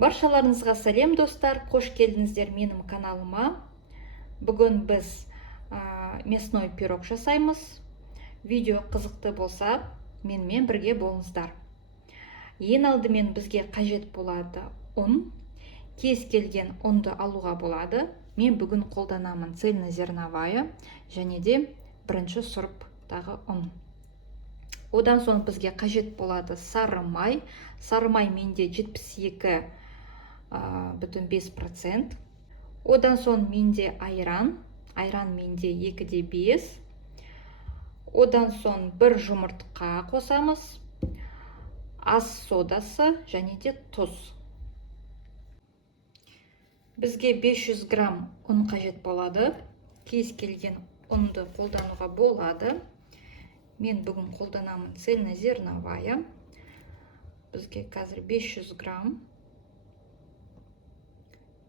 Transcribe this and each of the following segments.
Баршаларыңызға сәлем достар, қош келдіңіздер менің каналыма. Бүгін біз мясной пирог жасаймыз. Видео қызықты болса, менімен бірге болыңыздар. Ең алдымен бізге қажет болады ұн. Кез келген ұнды алуға болады. Мен бүгін қолданамын цельнозерновая және де бірінші сұрыптағы ұн. Одан соң бізге қажет болады сары май. Сары май менде 72,5%. Одан соң менде айран менде 2,5. Одан соң бір жұмыртқа қосамыз, ас содасы және де тұз. Бізге 500 грамм ұн қажет болады. Кез келген ұнды қолдануға болады. Мен бүгін қолданамын цельнозерновая. Бізге қазір 500 грамм,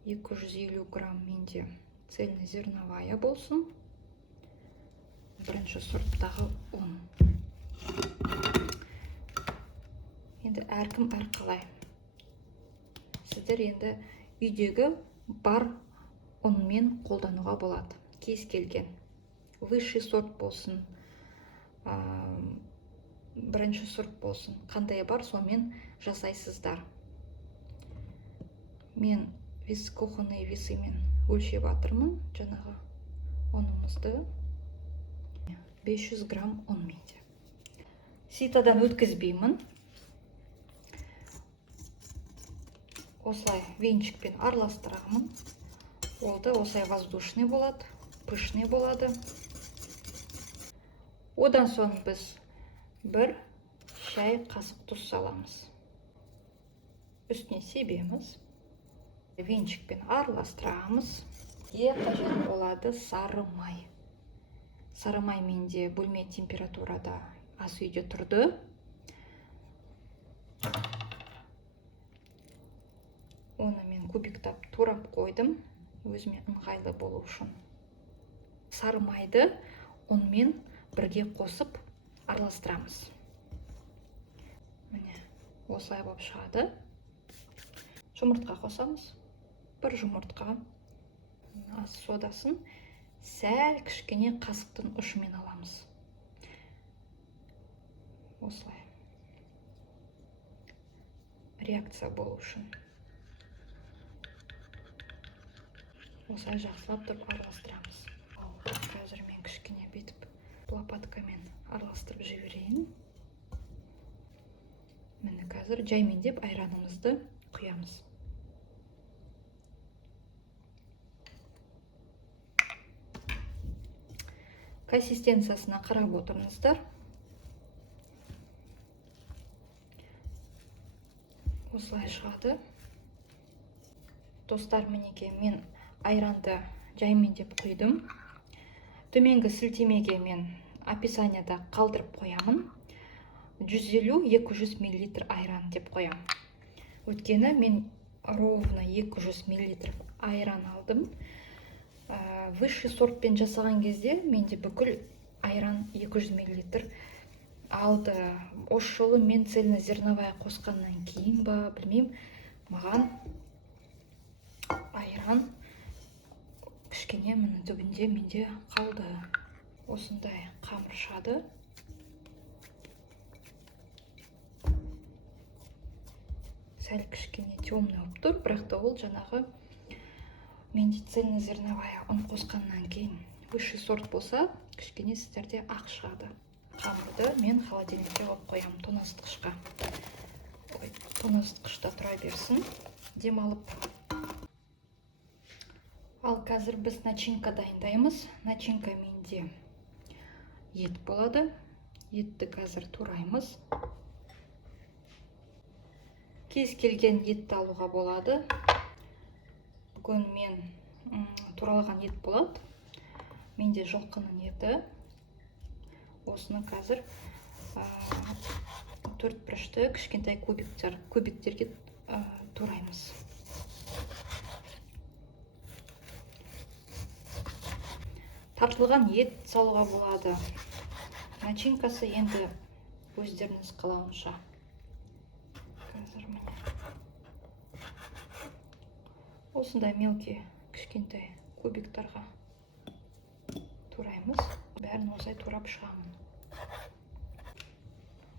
250 грамм менде цельнозерновая болсын. Бірінші сұрыптағы ұн. Енді әркім әрқалай. Сіздер енді үйдегі бар ұнмен қолдануға болады. Кез келген. Высший сорт болсын, бірінші сұрып болсын, қандай бар, сонымен жасайсыздар. Мен кухонный весімен өлшеп жатырмын жаңағы ұнымызды. 500 грамм ұн менде. Ситадан өткізбеймін. Осылай венчикпен араластырамын. Ол да осылай воздушный болады, пышный болады. Одан соң біз бір шай қасық тұз саламыз. Үстіне себеміз. Венчикпен араластырамыз. Қажет болады сары май. Сары май менде бөлме температурада ас үйде тұрды. Оны мен кубиктап турап қойдым, өзіме ыңғайлы болу үшін. Сары майды онымен бірге қосып араластырамыз. Міне, осылай болып шығады. Жұмыртқа қосамыз. Бір жұмыртқа. Ас содасын сәл кішкене қасықтың ұшымен аламыз. Осылай. Реакция болу үшін. Осылай жақсылап тұрып араластырамыз. Қазір мен кішкене бетіп лопаткамен араластырып жіберейін. Міне қазір жаймендеп айранымызды құямыз. Консистенциясына қарап отырыңыздар. Осылай шығады. Достар, мінекей мен айранды жаймендеп құйдым. Төменгі сілтемеге мен описанияда қалдырып қоямын. 150-200 мл айран деп қоям. Өткені мен ровно 200 мл айран алдым. Высший сортпен жасаған кезде менде бүкіл айран 200 мл алды. Осы жолы мен цельнозерновая қосқаннан кейін ба, білмеймін, маған айран кішкене міне түбінде менде қалды. Осындай қамыршады. Сәл кішкене темный болып тұр, бірақ та ол жаңағы менде цельнозерновая ұн қосқаннан кейін. Высший сорт болса, кішкене сіздерде ақ шығады. Қамырды мен холодильникке қойып қоямын, тоңазытқышқа. Тоңазытқышта тұра берсін, демалып. Ал қазір біз начинка дайындаймыз. Начинка менде ет болады. Етті қазір тураймыз. Кез келген етті алуға болады. Бүгін мен туралған ет болады. Менде жылқының еті. Осыны қазір 4 бүрішті кішкентай кубиктерге тураймыз. Тартылған ет салуға болады. Начинкасы енді өздеріңіз қалауынша. Қазір міне осындай мелкий кішкентай кубиктарға тураймыз. Бәрін осылай турап шығамын.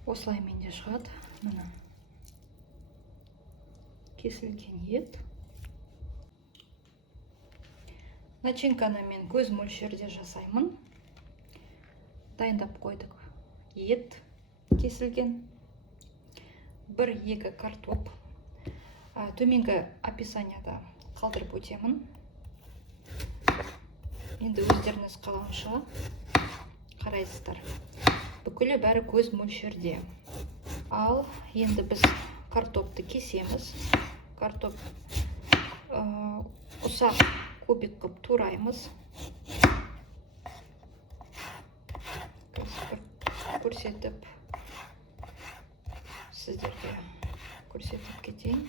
Осылай менде шығады. Міне кесілген ет. Начинканы мен көз мөлшерде жасаймын. Дайындап қойдық. Ет кесілген. 1-2 картоп. Төменгі описанияда қалдырып өтемін. Енді өздеріңіз қалауынша қарайсыздар. Бүкілі бәрі көз мөлшерде. Ал енді біз картопты кесеміз. Картоп ұсақ кубик қып тураймыз. Көрсетіп сіздерге көрсетіп кетейін.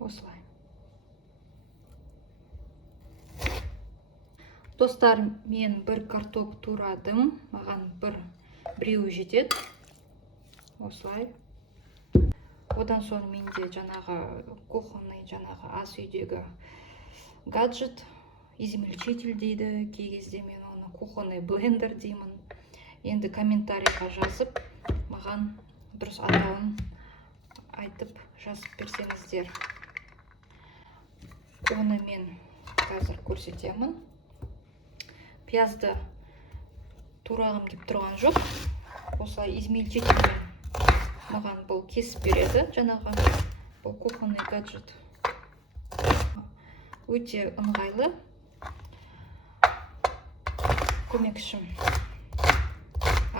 Осылай. Достар, мен 1 картоп турадым. Маған біреуі жетеді. Осылай. Одан соң менде жаңағы кухонный, жаңағы ас үйдегі гаджет, измельчитель дейді. Кей кезде мен оны кухонный блендер деймін. Енді комментарийға жазып, маған дұрыс атауын айтып жазып берсеңіздер. Оны мен қазір көрсетемін. Пиязды турағым кеп тұрған жоқ. Осылай измельчитель маған бұл кесіп береді. Жаңағы бұл кухонный гаджет. Өте ыңғайлы. Көмекшім.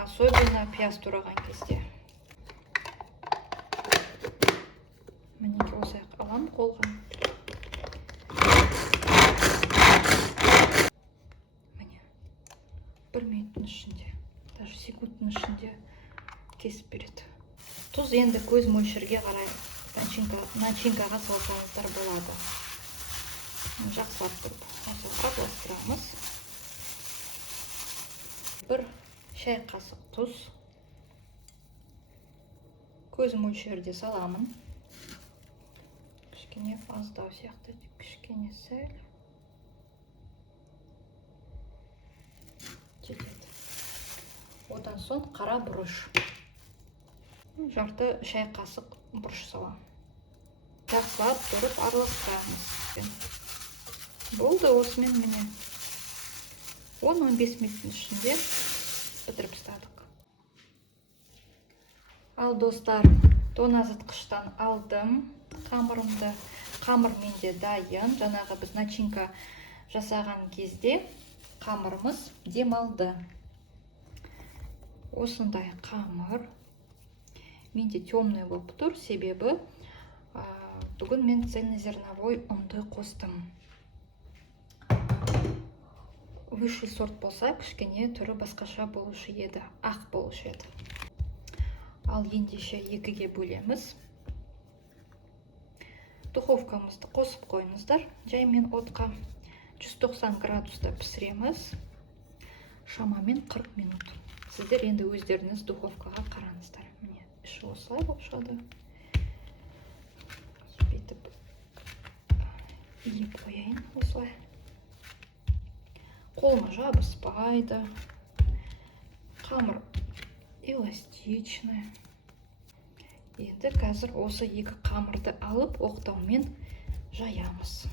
Особенно пияз тураған кезде. Мінеке осылай алам қолға. Міне. 1 минуттың ішінде, даже секундтың ішінде кесіп береді. Тұз енді көз мөлшерге қарай начинкаға салсаңыздар болады. Жақсылап тұрып осылай араластырамыз. 1 шай қасық тұз. Көз мөлшерде саламын. Кішкене аздау сияқты, кішкене сәл. Жетеді. Одан соң қара бұрыш. Жарты шай қасық бұрыш салам. Жақсылап тұрып араластырамыз. Болды, осымен міне 10-15 минуттың ішінде бітіріп тастадық. Ал достар, тоңазытқыштан алдым қамырымды. Қамыр менде дайын. Жаңағы біз начинка жасаған кезде қамырымыз демалды. Осындай қамыр. Менде темный болып тұр, себебі бүгін мен цельнозерновой ұнды қостым. Высший сорт болса, кішкене түрі басқаша болушы еді, ақ болушы еді. Ал ендеше 2-ге бөлеміз. Духовкамызды қосып қойыңыздар. Жай мен отқа 190 градуста пісіреміз. Шамамен 40 минут. Сіздер енді өздеріңіз духовкаға қараңыздар. Міне, іші осылай болып шығады. Бүйтіп иіп қояйын осылай. Қолыма жабыспайды. Қамыр эластичный. Енді қазір осы 2 қамырды алып оқтаумен жаямыз.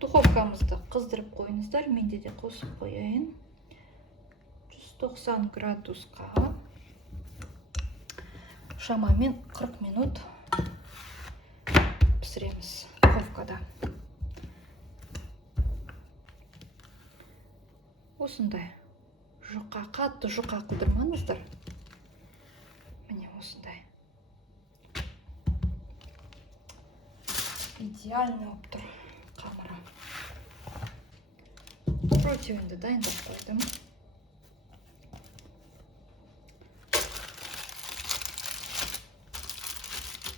Духовкамызды қыздырып қойыңыздар. Менде де қосып қояйын. 190 градусқа шамамен 40 минут пісіреміз духовкада. Осындай жұқа, қатты жұқа қылдырмаңыздар. Міне осындай. Идеально болып тұр қамыры. Противенді дайындап қойдым.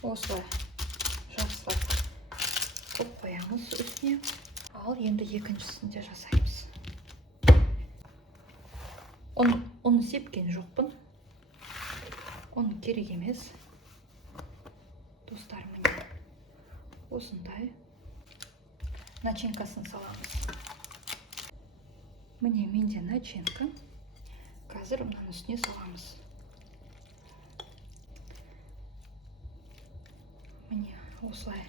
Осылай жақсылап қойып қоямыз үстіне. Ал енді екіншісін де жасаймыз. Оны сепкен жоқпын. Оны керек емес. осындай начинкасын саламыз. Міне менде начинка. Қазір мынаның үстіне саламыз. Міне осылай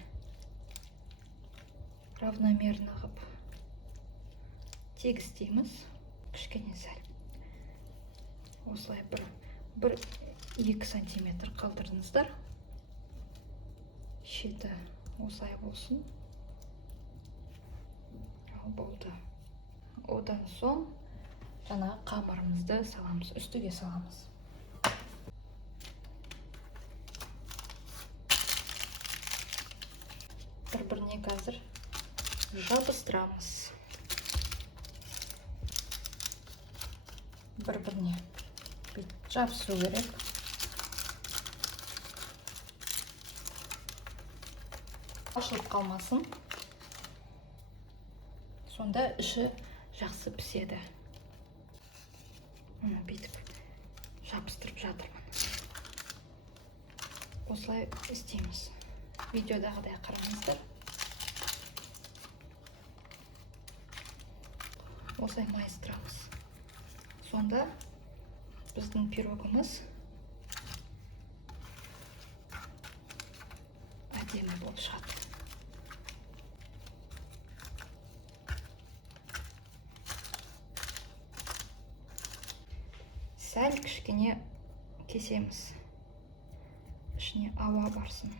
равномерно қып тегістейміз. Кішкене сәл осылай бір 2 сантиметр қалдырыңыздар. Шеті осылай болсын. Болды. Одан соң жаңағы қамырымызды саламыз, үстіге саламыз. Бір-біріне қазір жабыстырамыз. Бір-біріне жабысу керек. Ашылып қалмасын. Сонда іші жақсы піседі. Бүйтіп жабыстырып жатырмын. Осылай істейміз. Видеодағыдай қараңыздар. Осылай майыстырамыз. Сонда біздің пирогымыз әдемі болып шығады. Сәл кішкене кесеміз. Ішіне ауа барсын.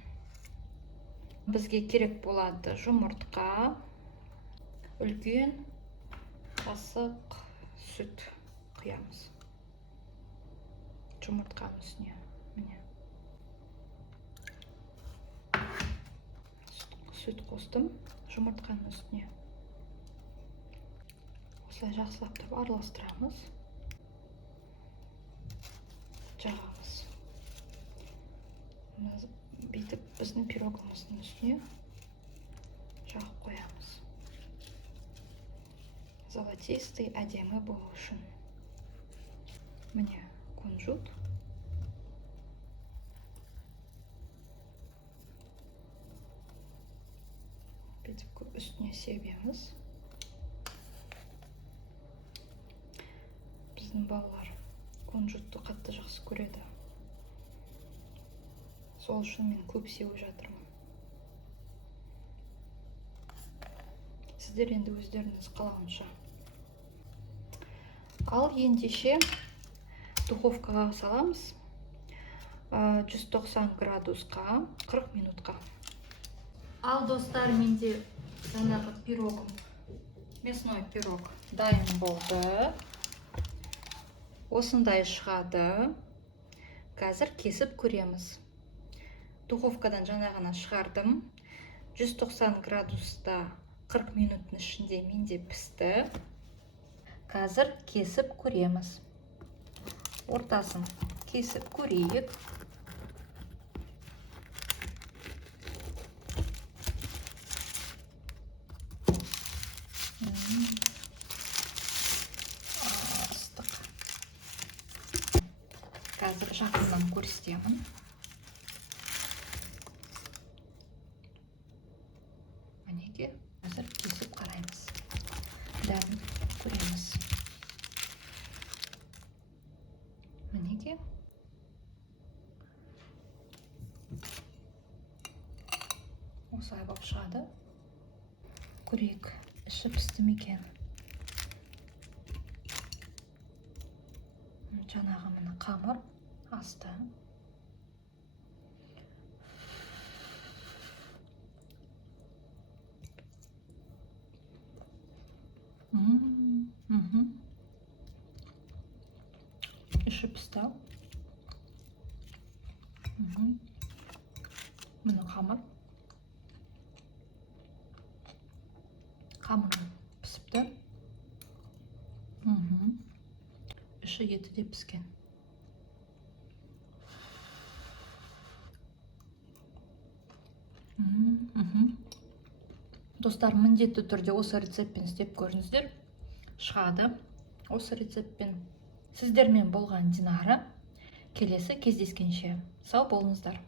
Бізге керек болады жұмыртқа, үлкен қасық сүт құямыз. Жұмыртқаның үстіне. Міне. Сүт қостым жұмыртқаның үстіне. Осылай жақсылап тұрып араластырамыз. Жағамыз. Бүйтіп біздің пирогымыздың үстіне жағып қоямыз. Золотистый, әдемі болу үшін. Міне кунжут. Бүйтіп үстіне себеміз. Біздің балалар кунжутты қатты жақсы көреді. Сол үшін мен көп сеуіп жатырмын. Сіздер енді өздеріңіз қалауынша. Ал ендеше духовкаға саламыз. 190 градусқа 40 минутқа. Ал достар, менде жаңағы пирогым, мясной пирог дайын болды. Осындай шығады. Қазір кесіп көреміз. Духовкадан жаңа ғана шығардым. 190 градуста 40 минуттың ішінде менде пісті. Қазір кесіп көреміз. Ортасын кесіп көрейік. Астық. Қазір жақыннан көрсетемін. Мінеке, қазір кесіп қараймыз. Дәмін көреміз. Мінеке. Осылай болып шығады. Көрейік, іші пісті ме екен. Жаңағы міне қамыр асты. Іші пісті. Міне қамыр. Қамыры пісіпті. Іші еті де піскен. Достар, міндетті түрде осы рецептпен істеп көріңіздер. Шығады осы рецептпен. Сіздермен болған Динара. Келесі кездескенше сау болыңыздар.